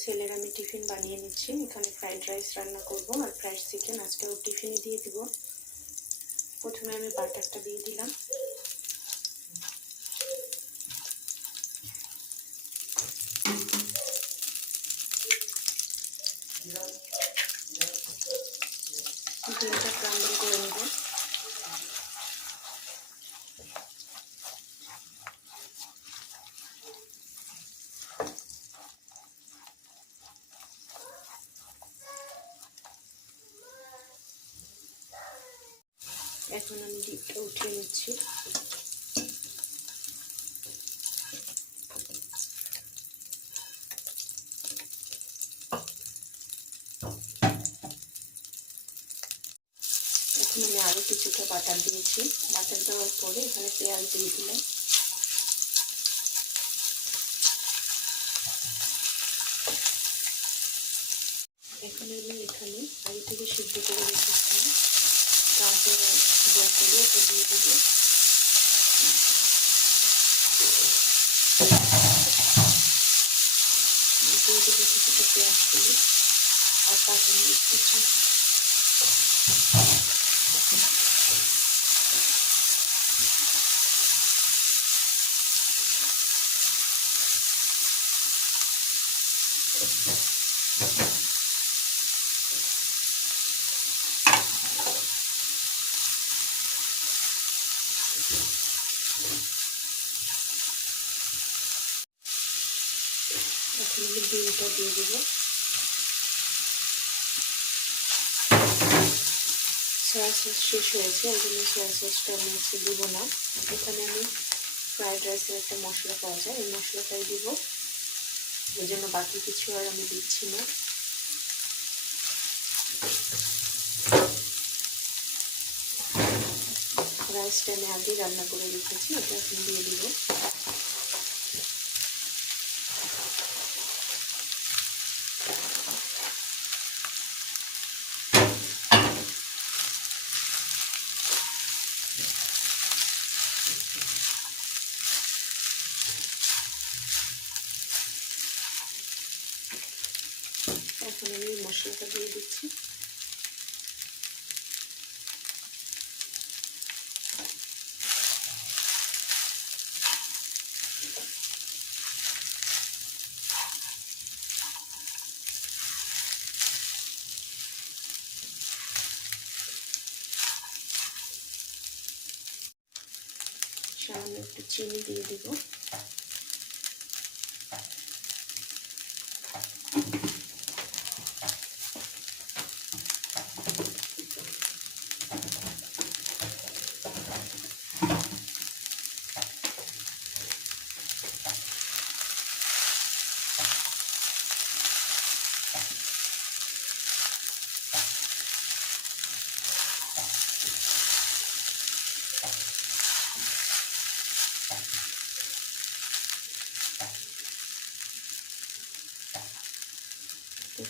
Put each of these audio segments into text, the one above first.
ছেলের আমি টিফিন বানিয়ে নিচ্ছি। এখানে ফ্রাইড রাইস রান্না করব আর ফ্রাইড চিকেন আজকে ওর টিফিনে দিয়ে দিব। প্রথমে আমি বাটারটা দিয়ে দিলাম। ডিমটা ক্রাম্বল করে নেব। এখন আমি ডিমটা উঠিয়ে নিচ্ছি। এখন আমি আরও কিছুটা বাটার দিয়েছি। বাটার দেওয়ার পরে এখানে পেঁয়াজ দিয়ে দিলাম। এখন আমি এখানে আগে থেকে সিদ্ধ করে রেখেছিলাম গাজর ব্রকলি ওটা দিয়ে দেব। দিয়ে দেবো কিছুটা পেঁয়াজ করি আর কাঁচামরিচ কুচি। এখন আমি ডিমটা দিয়ে দেবো। সয়া সস শেষ হয়েছে, ওই জন্য সয়া সসটা আমি হচ্ছে দিব না। এখানে আমি ফ্রাইড রাইসের একটা মশলা পাওয়া যায়, এই মশলাটাই দিব। ওই জন্য বাকি কিছু আর আমি দিচ্ছি না। রাইসটা আমি আগেই রান্না করে রেখেছি, এটা এখন দিয়ে দিব। এখন আমি মশলাটা দিয়ে দিচ্ছি। সামান্য একটু চিনি দিয়ে দিব।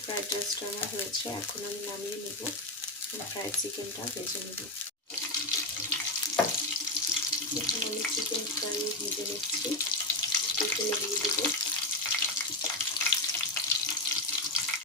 ফ্রাইড রাইসটা আমার হয়েছে, এখন আমি নামিয়ে নেব। ফ্রাইড চিকেনটা ভেজে নেব। এখন আমি চিকেন ফ্রাই ভেজে নিচ্ছি, টিফিনে দিয়ে দেবো।